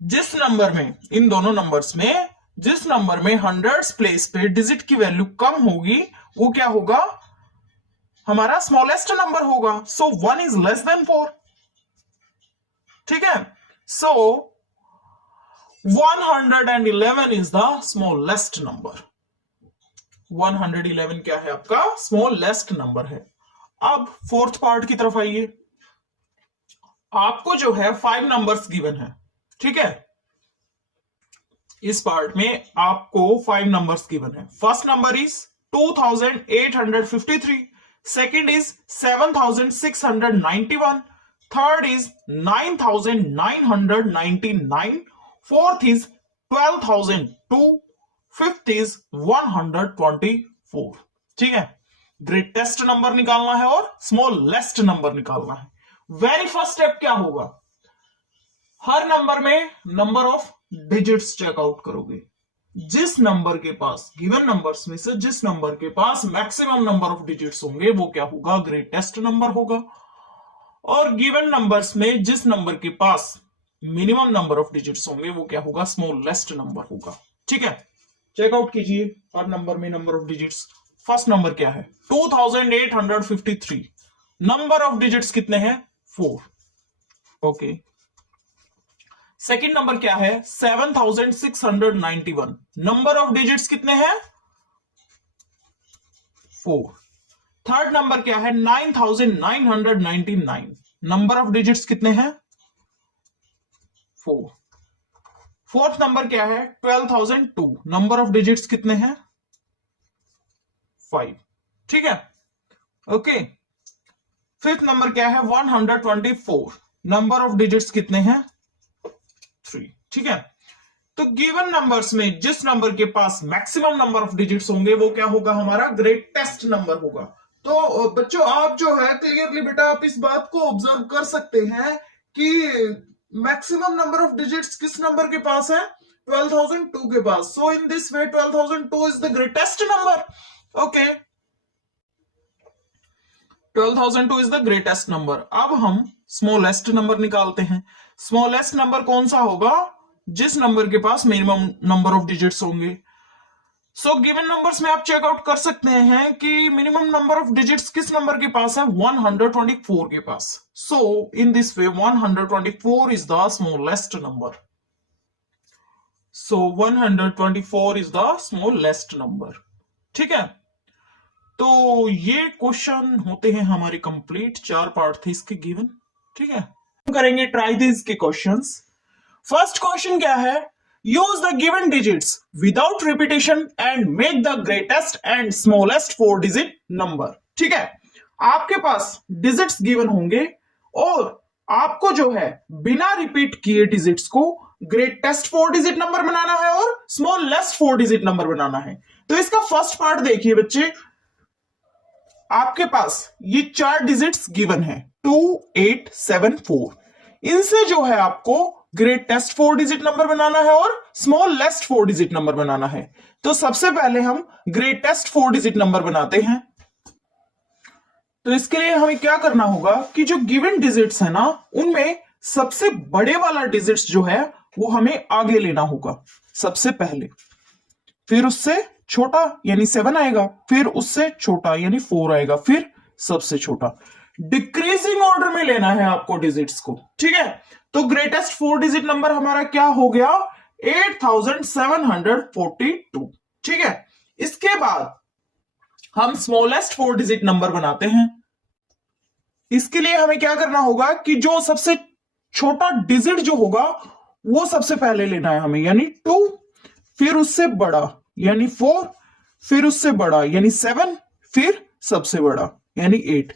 जिस नंबर में, इन दोनों नंबर्स में जिस नंबर में हंड्रेड्स प्लेस पे डिजिट की वैल्यू कम होगी वो क्या होगा? हमारा स्मॉलेस्ट नंबर होगा। सो 1 इज लेस देन 4। ठीक है, सो 111 इज द स्मॉलेस्ट नंबर। 111 क्या है आपका? स्मॉलेस्ट नंबर है। अब फोर्थ पार्ट की तरफ आइए। आपको जो है 5 नंबर्स गिवन है। ठीक है, इस पार्ट में आपको 5 नंबर्स गिवन है। First number is 2853, second is 7691, third is 9999, fourth is 12002, fifth is 124। ठीक है, ग्रेटेस्ट नंबर निकालना है और स्मॉलेस्ट नंबर निकालना है। वेरी फर्स्ट स्टेप क्या होगा? हर नंबर में नंबर ऑफ डिजिट्स चेकआउट करोगे। जिस नंबर के पास, गिवन नंबर्स में से जिस नंबर के पास मैक्सिमम नंबर ऑफ डिजिट्स होंगे वो क्या होगा? ग्रेटेस्ट नंबर होगा। और गिवन नंबर्स में जिस नंबर के पास मिनिमम नंबर ऑफ डिजिट्स होंगे वो क्या होगा? स्मॉलेस्ट नंबर होगा। ठीक है, चेकआउट कीजिए हर नंबर में number of digits. First number क्या है? 2853। नंबर ऑफ डिजिट्स कितने हैं? 4। ओके। सेकंड नंबर क्या है? 7691। नंबर ऑफ डिजिट्स कितने हैं? 4। थर्ड नंबर क्या है? 9999। नंबर ऑफ डिजिट्स कितने हैं? 4। फोर्थ नंबर क्या है? 12002। नंबर ऑफ डिजिट्स कितने हैं? 5। ठीक है, ओके। फिफ्थ नंबर क्या है? 124। नंबर ऑफ डिजिट्स कितने हैं? 3। ठीक है, तो गिवन नंबर्स में जिस नंबर के पास मैक्सिमम नंबर ऑफ डिजिट्स होंगे वो क्या होगा? हमारा ग्रेटेस्ट नंबर होगा। तो बच्चों आप जो है क्लियरली बेटा आप इस बात को ऑब्जर्व कर सकते हैं कि मैक्सिमम नंबर ऑफ डिजिट्स किस नंबर के पास है? 12002 के पास। So in this way 12002 is the greatest number. Okay, 12002 is the greatest number. अब हम स्मॉलेस्ट नंबर निकालते हैं। स्मॉलेस्ट नंबर कौन सा होगा? जिस नंबर के पास मिनिमम नंबर ऑफ डिजिट्स होंगे। सो गिवन नंबर्स में आप चेकआउट कर सकते हैं कि मिनिमम नंबर ऑफ डिजिट्स किस नंबर के पास है? 124 के पास। So in this way 124 is the smallest number. So 124 is the smallest number. ठीक है, तो ये क्वेश्चन होते हैं हमारे कंप्लीट। 4 पार्ट थे इसके गिवन। ठीक है, हम करेंगे ट्राई दिस के क्वेश्चंस। फर्स्ट क्वेश्चन क्या है? Use the given digits without repetition and make the greatest and smallest 4 digit number. ठीक है, आपके पास डिजिट्स गिवन होंगे और आपको जो है बिना रिपीट किए डिजिट्स को ग्रेटेस्ट 4 डिजिट नंबर बनाना है और स्मॉलेस्ट 4 डिजिट नंबर बनाना है। तो इसका फर्स्ट पार्ट देखिए बच्चे, आपके पास ये 4 डिजिट्स गिवन है 2874। इनसे जो है आपको ग्रेटेस्ट 4 डिजिट नंबर बनाना है और स्मॉलेस्ट 4 डिजिट नंबर बनाना है। तो सबसे पहले हम ग्रेटेस्ट 4 डिजिट नंबर बनाते हैं। तो इसके लिए हमें क्या करना होगा कि जो गिवन डिजिट्स है ना उनमें सबसे बड़े वाला डिजिट्स जो है वो हमें आगे लेना होगा सबसे पहले, फिर उससे छोटा यानी 7 आएगा, फिर उससे छोटा यानी 4 आएगा, फिर सबसे छोटा। डिक्रीजिंग ऑर्डर में लेना है आपको डिजिट्स को। ठीक है, तो ग्रेटेस्ट 4 डिजिट नंबर हमारा क्या हो गया? 8742। ठीक है, इसके बाद हम स्मॉलेस्ट 4 डिजिट नंबर बनाते हैं। इसके लिए हमें क्या करना होगा कि जो सबसे छोटा डिजिट जो होगा वो सबसे पहले लेना है हमें, यानी 2, फिर उससे बड़ा यानी 4, फिर उससे बड़ा यानी 7, फिर सबसे बड़ा यानी 8।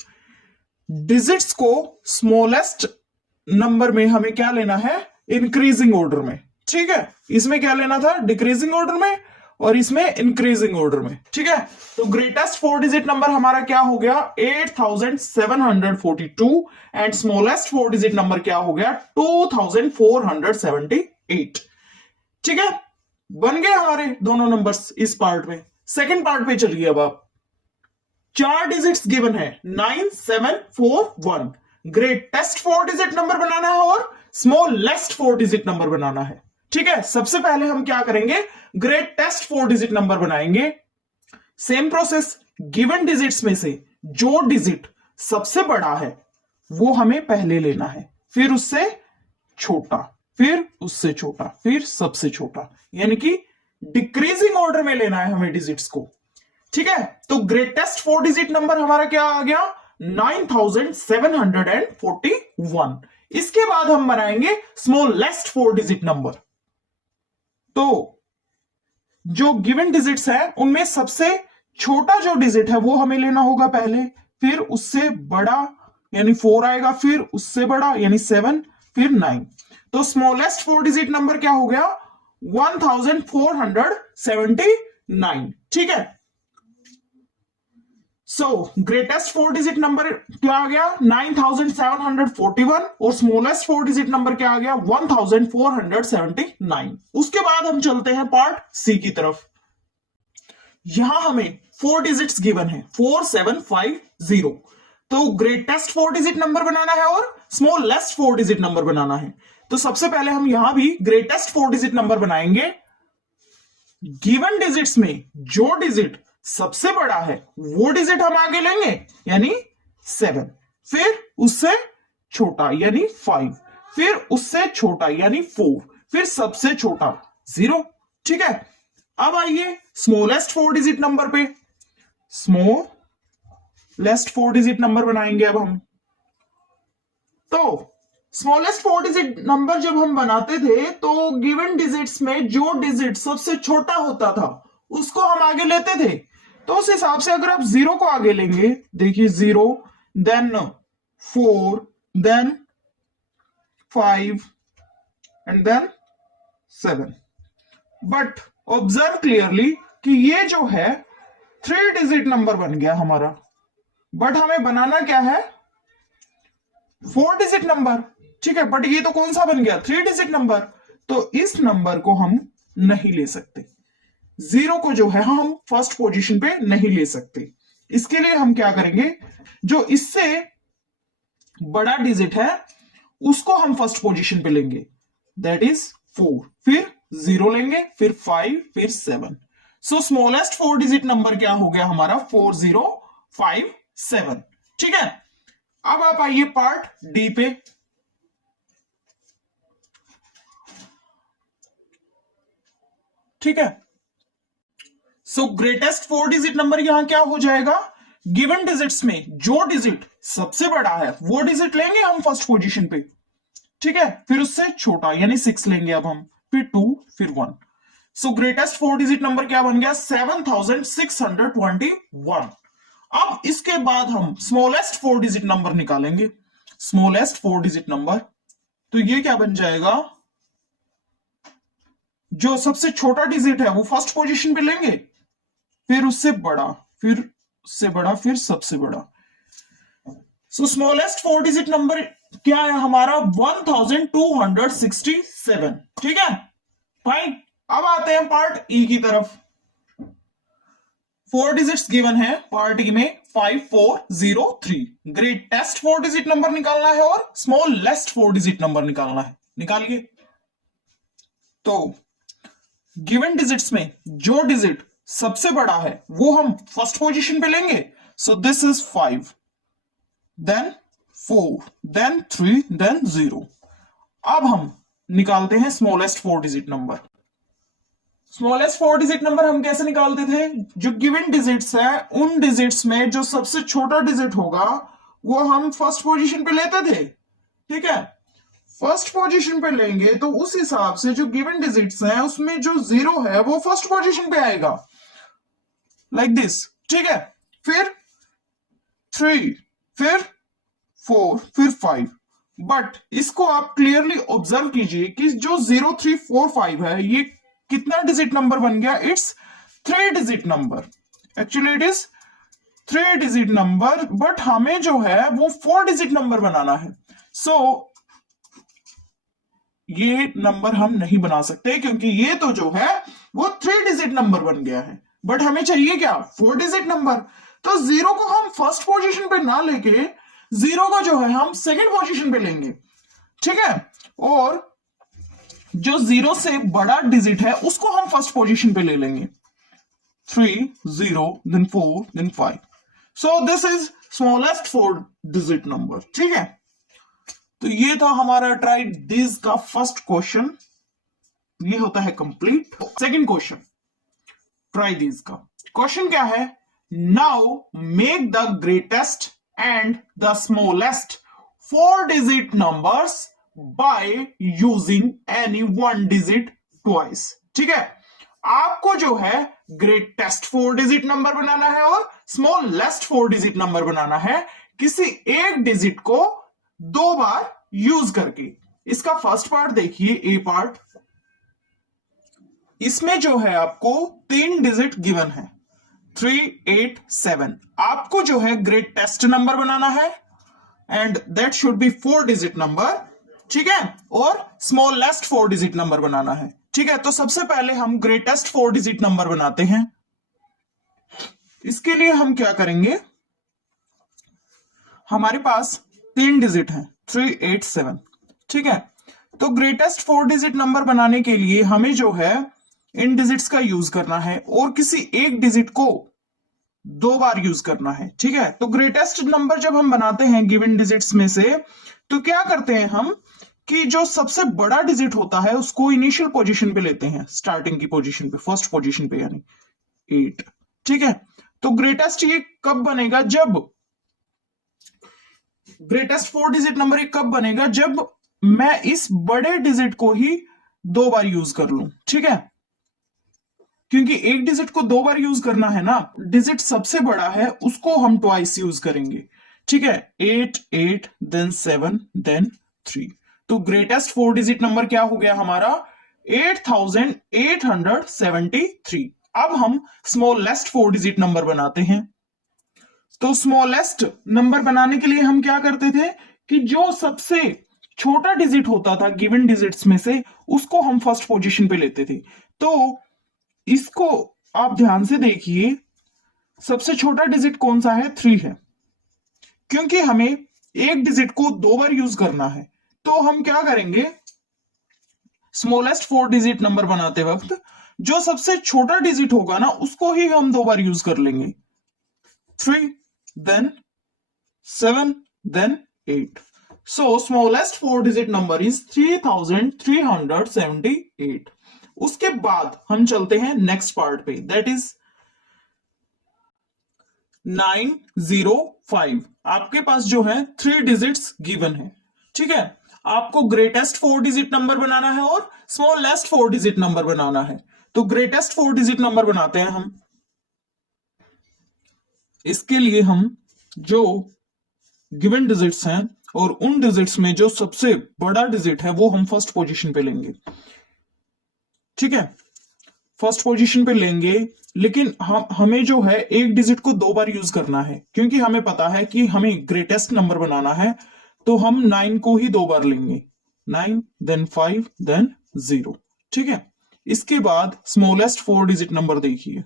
डिजिट्स को स्मॉलेस्ट नंबर में हमें क्या लेना है, इंक्रीजिंग ऑर्डर में। ठीक है, इसमें क्या लेना था, डिक्रीजिंग ऑर्डर में, और इसमें इंक्रीजिंग ऑर्डर में। ठीक है, तो ग्रेटेस्ट 4 डिजिट नंबर हमारा क्या हो गया, 8742, एंड स्मॉलेस्ट 4 डिजिट नंबर क्या हो गया, 2478। ठीक है, बन गए हमारे दोनों नंबर्स इस पार्ट में। सेकंड पार्ट पे चलिए अब आप। 4 डिजिट्स गिवन है 9741। ग्रेटेस्ट 4 डिजिट नंबर बनाना है और स्मॉलेस्ट 4 डिजिट नंबर बनाना है। ठीक है, सबसे पहले हम क्या करेंगे, ग्रेटेस्ट 4 डिजिट नंबर बनाएंगे। सेम प्रोसेस, गिवन डिजिट्स में से जो डिजिट सबसे बड़ा है वो हमें पहले लेना है, फिर उससे छोटा, फिर उससे छोटा, फिर सबसे छोटा, यानी कि डिक्रीजिंग ऑर्डर में लेना है हमें डिजिट्स को। ठीक है, तो ग्रेटेस्ट 4 डिजिट नंबर हमारा क्या आ गया, 9741। इसके बाद हम बनाएंगे स्मॉलेस्ट 4 डिजिट नंबर। तो जो गिवन डिजिट्स है उनमें सबसे छोटा जो डिजिट है वो हमें लेना होगा पहले, फिर उससे बड़ा यानी 4 आएगा, फिर उससे बड़ा यानी 7, फिर 9। तो स्मॉलेस्ट 4 डिजिट नंबर क्या हो गया, 1479। ठीक है, सो ग्रेटेस्ट 4 डिजिट नंबर क्या आ गया, 9741, और स्मॉलेस्ट 4 डिजिट नंबर क्या आ गया, 1479। उसके बाद हम चलते हैं पार्ट सी की तरफ। यहां हमें 4 डिजिट्स गिवन है 4750। तो ग्रेटेस्ट 4 डिजिट नंबर बनाना है और स्मॉलेस्ट 4 डिजिट नंबर बनाना है। तो सबसे पहले हम यहां भी ग्रेटेस्ट 4 डिजिट नंबर बनाएंगे। गिवन डिजिट्स में जो डिजिट सबसे बड़ा है वो डिजिट हम आगे लेंगे, यानी 7, फिर उससे छोटा यानी 5, फिर उससे छोटा यानी 4, फिर सबसे छोटा 0। ठीक है, अब आइए स्मॉलेस्ट 4 डिजिट नंबर पे। स्मॉलेस्ट 4 डिजिट नंबर बनाएंगे अब हम। तो स्मॉलेस्ट 4 डिजिट नंबर जब हम बनाते थे तो गिवन डिजिट्स में जो डिजिट सबसे छोटा होता था उसको हम आगे लेते थे। तो उस हिसाब से अगर आप 0 को आगे लेंगे, देखिए 0, then 4, then 5 and then 7। But observe clearly कि ये जो है 3 डिजिट नंबर बन गया हमारा, बट हमें बनाना क्या है, 4 डिजिट नंबर। ठीक है, बट ये तो कौन सा बन गया, 3 डिजिट नंबर। तो इस नंबर को हम नहीं ले सकते, 0 को जो है हम फर्स्ट पोजीशन पे नहीं ले सकते। इसके लिए हम क्या करेंगे, जो इससे बड़ा डिजिट है उसको हम फर्स्ट पोजीशन पे लेंगे, दैट इज 4, फिर 0 लेंगे, फिर 5, फिर 7। सो स्मॉलेस्ट 4 डिजिट नंबर क्या हो गया हमारा, 4057। ठीक है, अब आप आइए पार्ट डी पे। ठीक है, सो ग्रेटेस्ट 4 डिजिट नंबर यहां क्या हो जाएगा, गिवन डिजिट्स में जो डिजिट सबसे बड़ा है वो डिजिट लेंगे हम फर्स्ट पोजीशन पे। ठीक है, फिर उससे छोटा यानी 6 लेंगे अब हम, फिर 2, फिर 1। सो ग्रेटेस्ट 4 डिजिट नंबर क्या बन गया, 7621। अब इसके बाद हम स्मॉलेस्ट 4 डिजिट नंबर निकालेंगे। स्मॉलेस्ट 4 डिजिट नंबर, तो ये क्या बन जाएगा, जो सबसे छोटा डिजिट है वो फर्स्ट पोजीशन पे लेंगे, फिर उससे बड़ा, फिर उससे बड़ा, फिर सबसे बड़ा। सो स्मॉलेस्ट 4 डिजिट नंबर क्या है हमारा, 1267। ठीक है, फाइन। अब आते हैं पार्ट ई की तरफ। 4 डिजिट्स गिवन है पार्ट ई में 5403। ग्रेटेस्ट 4 डिजिट नंबर निकालना है और स्मॉलेस्ट 4 डिजिट नंबर निकालना है, निकालिए। तो गिवन डिजिट्स में जो डिजिट सबसे बड़ा है वो हम फर्स्ट पोजीशन पे लेंगे। So this is 5, then 4, then 3, then 0। अब हम निकालते हैं smallest 4 digit number. Smallest 4 digit number हम कैसे निकालते थे, जो गिवन डिजिट्स है उन डिजिट्स में जो सबसे छोटा डिजिट होगा वो हम फर्स्ट पोजीशन पे लेते थे। ठीक है, फर्स्ट पोजीशन पे लेंगे तो उस हिसाब से जो गिवन डिजिट्स हैं उसमें जो 0 है वो फर्स्ट पोजीशन पे आएगा। लाइक दिस, ठीक है। फिर 3, फिर 4, फिर 5। बट इसको आप क्लियरली ऑब्जर्व कीजिए कि जो 0, 3, 4, 5 है, ये कितना डिजिट नंबर बन गया? It's 3 digit number. Actually it is 3 digit number, but हमें जो है वो 4 डिजिट नंबर बनाना है। सो ये नंबर हम नहीं बना सकते, क्योंकि ये तो जो है वो 3 डिजिट नंबर बन गया है, बट हमें चाहिए क्या? 4 डिजिट नंबर। तो 0 को हम फर्स्ट पोजीशन पे ना लेके 0 को जो है हम सेकंड पोजीशन पे लेंगे, ठीक है। और जो 0 से बड़ा डिजिट है उसको हम फर्स्ट पोजीशन पे ले लेंगे। 3, 0, then 4, then 5. So this is smallest 4 digit number, ठीक है। तो ये था हमारा ट्राई दिस का फर्स्ट क्वेश्चन, ये होता है complete. Second question try this का क्वेश्चन क्या है? Now make the greatest and the smallest 4 digit numbers by using any 1 digit twice, ठीक है। आपको जो है ग्रेटेस्ट 4 डिजिट नंबर बनाना है और स्मॉलेस्ट 4 डिजिट नंबर बनाना है, किसी एक डिजिट को 2 बार यूज करके। इसका फर्स्ट पार्ट देखिए, ए पार्ट। इसमें जो है आपको 3 डिजिट गिवन है, 3, 8, 7। आपको जो है ग्रेटेस्ट नंबर बनाना है and that should be 4 digit number, ठीक है। और स्मॉलेस्ट 4 डिजिट नंबर बनाना है, ठीक है। तो सबसे पहले हम ग्रेटेस्ट 4 डिजिट नंबर बनाते हैं। इसके लिए हम क्या करेंगे? हमारे पास 3 डिजिट हैं, 3, 8, 7, ठीक है। तो ग्रेटेस्ट 4 डिजिट नंबर बनाने के लिए हमें जो है इन डिजिट्स का यूज करना है और किसी एक डिजिट को 2 बार यूज करना है, ठीक है। तो ग्रेटेस्ट नंबर जब हम बनाते हैं गिवन डिजिट्स में से, तो क्या करते हैं हम कि जो सबसे बड़ा डिजिट होता है उसको इनिशियल पोजीशन पे लेते हैं, स्टार्टिंग की पोजीशन पे, फर्स्ट पोजीशन पे, यानी 8, ठीक है। तो ग्रेटेस्ट ये कब बनेगा? जब ग्रेटेस्ट 4 डिजिट नंबर ये कब बनेगा? जब मैं इस बड़े डिजिट को ही 2 बार यूज कर लूं, ठीक है। क्योंकि एक डिजिट को 2 बार यूज करना है ना, डिजिट सबसे बड़ा है उसको हम ट्वाइस यूज करेंगे, ठीक है। 8, 8, देन 7, देन 3। तो ग्रेटेस्ट 4 डिजिट नंबर क्या हो गया हमारा? 8873। अब हम स्मॉलेस्ट 4 डिजिट नंबर बनाते हैं। तो स्मॉलेस्ट नंबर बनाने के लिए हम क्या करते थे कि जो सबसे छोटा डिजिट होता था गिवन डिजिट्स में से, उसको हम फर्स्ट पोजीशन पे लेते थे। तो इसको आप ध्यान से देखिए, सबसे छोटा डिजिट कौन सा है? 3 है। क्योंकि हमें एक डिजिट को 2 बार यूज करना है, तो हम क्या करेंगे? स्मॉलेस्ट 4 डिजिट नंबर बनाते वक्त जो सबसे छोटा डिजिट होगा ना, उसको ही हम 2 बार यूज कर लेंगे। 3, then 7, then 8. So smallest 4 digit number is 3378. उसके बाद हम चलते हैं नेक्स्ट पार्ट पे, दैट इज 905। आपके पास जो है 3 डिजिट्स गिवन है, ठीक है। आपको ग्रेटेस्ट 4 डिजिट नंबर बनाना है और स्मॉलेस्ट 4 डिजिट नंबर बनाना है। तो ग्रेटेस्ट 4 डिजिट नंबर बनाते हैं हम। इसके लिए हम जो गिवन डिजिट्स हैं और उन डिजिट्स में जो सबसे बड़ा डिजिट है वो हम फर्स्ट पोजीशन पे लेंगे, ठीक है। फर्स्ट पोजीशन पे लेंगे, लेकिन हमें जो है एक डिजिट को 2 बार यूज करना है, क्योंकि हमें पता है कि हमें ग्रेटेस्ट नंबर बनाना है। तो हम 9 को ही 2 बार लेंगे, 9, देन 5, देन 0, ठीक है। इसके बाद स्मॉलेस्ट 4 डिजिट नंबर देखिए,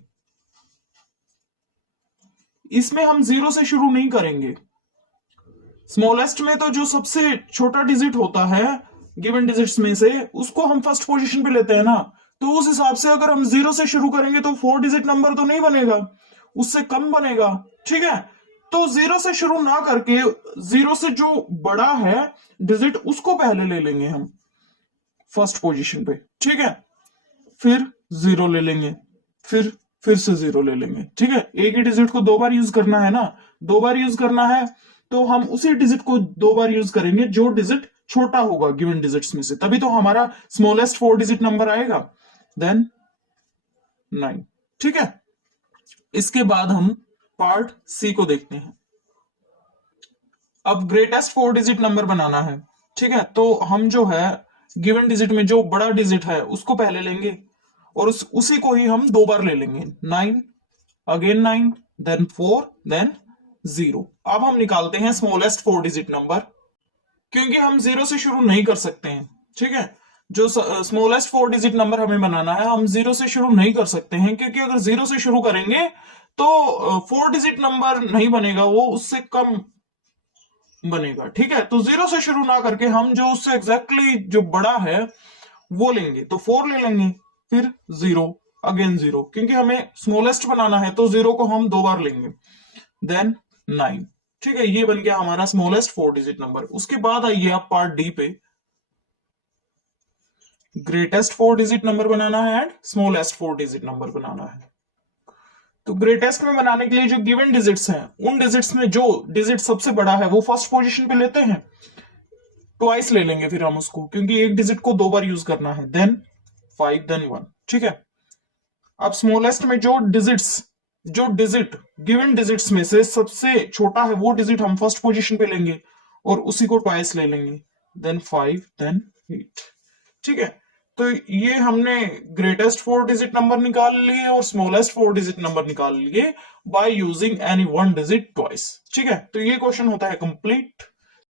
इसमें हम 0 से शुरू नहीं करेंगे। स्मॉलेस्ट में तो जो सबसे छोटा डिजिट होता है गिवन डिजिट्स में से, उसको हम फर्स्ट पोजीशन पे लेते हैं ना। तो उस हिसाब से अगर हम 0 से शुरू करेंगे तो 4 डिजिट नंबर तो नहीं बनेगा, उससे कम बनेगा, ठीक है। तो 0 से शुरू ना करके 0 से जो बड़ा है डिजिट उसको पहले ले लेंगे हम फर्स्ट पोजीशन पे, ठीक है। फिर 0 ले लेंगे, फिर से 0 ले लेंगे, ठीक है। एक ही डिजिट को 2 बार यूज करना है ना, 2 बार यूज करना है, तो हम उसी डिजिट को 2 बार यूज करेंगे जो डिजिट छोटा होगा गिवन डिजिट्स में से, तभी तो हमारा स्मॉलेस्ट 4 डिजिट नंबर आएगा। देन 9, ठीक है। इसके बाद हम पार्ट सी को देखते हैं। अब ग्रेटेस्ट 4 डिजिट नंबर बनाना है, ठीक है। तो हम जो है गिवन डिजिट में जो बड़ा डिजिट है उसको पहले लेंगे और उसी को ही हम 2 बार ले लेंगे। 9, अगेन 9, देन 4, देन 0। अब हम निकालते हैं स्मॉलेस्ट 4 डिजिट नंबर, क्योंकि हम 0 से शुरू नहीं कर सकते हैं, ठीक है। जो स्मॉलेस्ट 4 डिजिट नंबर हमें बनाना है, हम 0 से शुरू नहीं कर सकते हैं, क्योंकि अगर 0 से शुरू करेंगे तो 4 डिजिट नंबर नहीं बनेगा, वो उससे कम बनेगा, ठीक है। तो 0 से शुरू ना करके हम जो उससे एग्जैक्टली जो बड़ा है वो लेंगे। तो 4 ले लेंगे, फिर 0, अगेन 0, क्योंकि हमें स्मॉलेस्ट बनाना है तो 0 को हम 2 बार लेंगे, देन 9, ठीक है। ये बन गया हमारा स्मॉलेस्ट 4 डिजिट नंबर। उसके बाद आइए आप पार्ट डी पे। ग्रेटेस्ट 4 डिजिट नंबर बनाना है एंड स्मॉलेस्ट 4 डिजिट नंबर बनाना है। तो ग्रेटेस्ट में बनाने के लिए जो गिवन डिजिट्स हैं, उन डिजिट्स में जो डिजिट सबसे बड़ा है वो फर्स्ट पोजीशन पे लेते हैं, ट्वाइस ले लेंगे फिर हम उसको, क्योंकि एक डिजिट को 2 बार यूज करना है, देन 5, देन 1, ठीक है। अब स्मॉलेस्ट में जो डिजिट गिवन डिजिट्स में से सबसे छोटा है वो डिजिट हम फर्स्ट पोजीशन पे लेंगे और उसी को ट्वाइस ले लेंगे, देन 5, देन 8, ठीक है। तो ये हमने ग्रेटेस्ट 4 डिजिट नंबर निकाल लिए और स्मॉलेस्ट 4 डिजिट नंबर निकाल लिए by using any 1 digit twice, ठीक है। तो ये क्वेश्चन होता है कंप्लीट।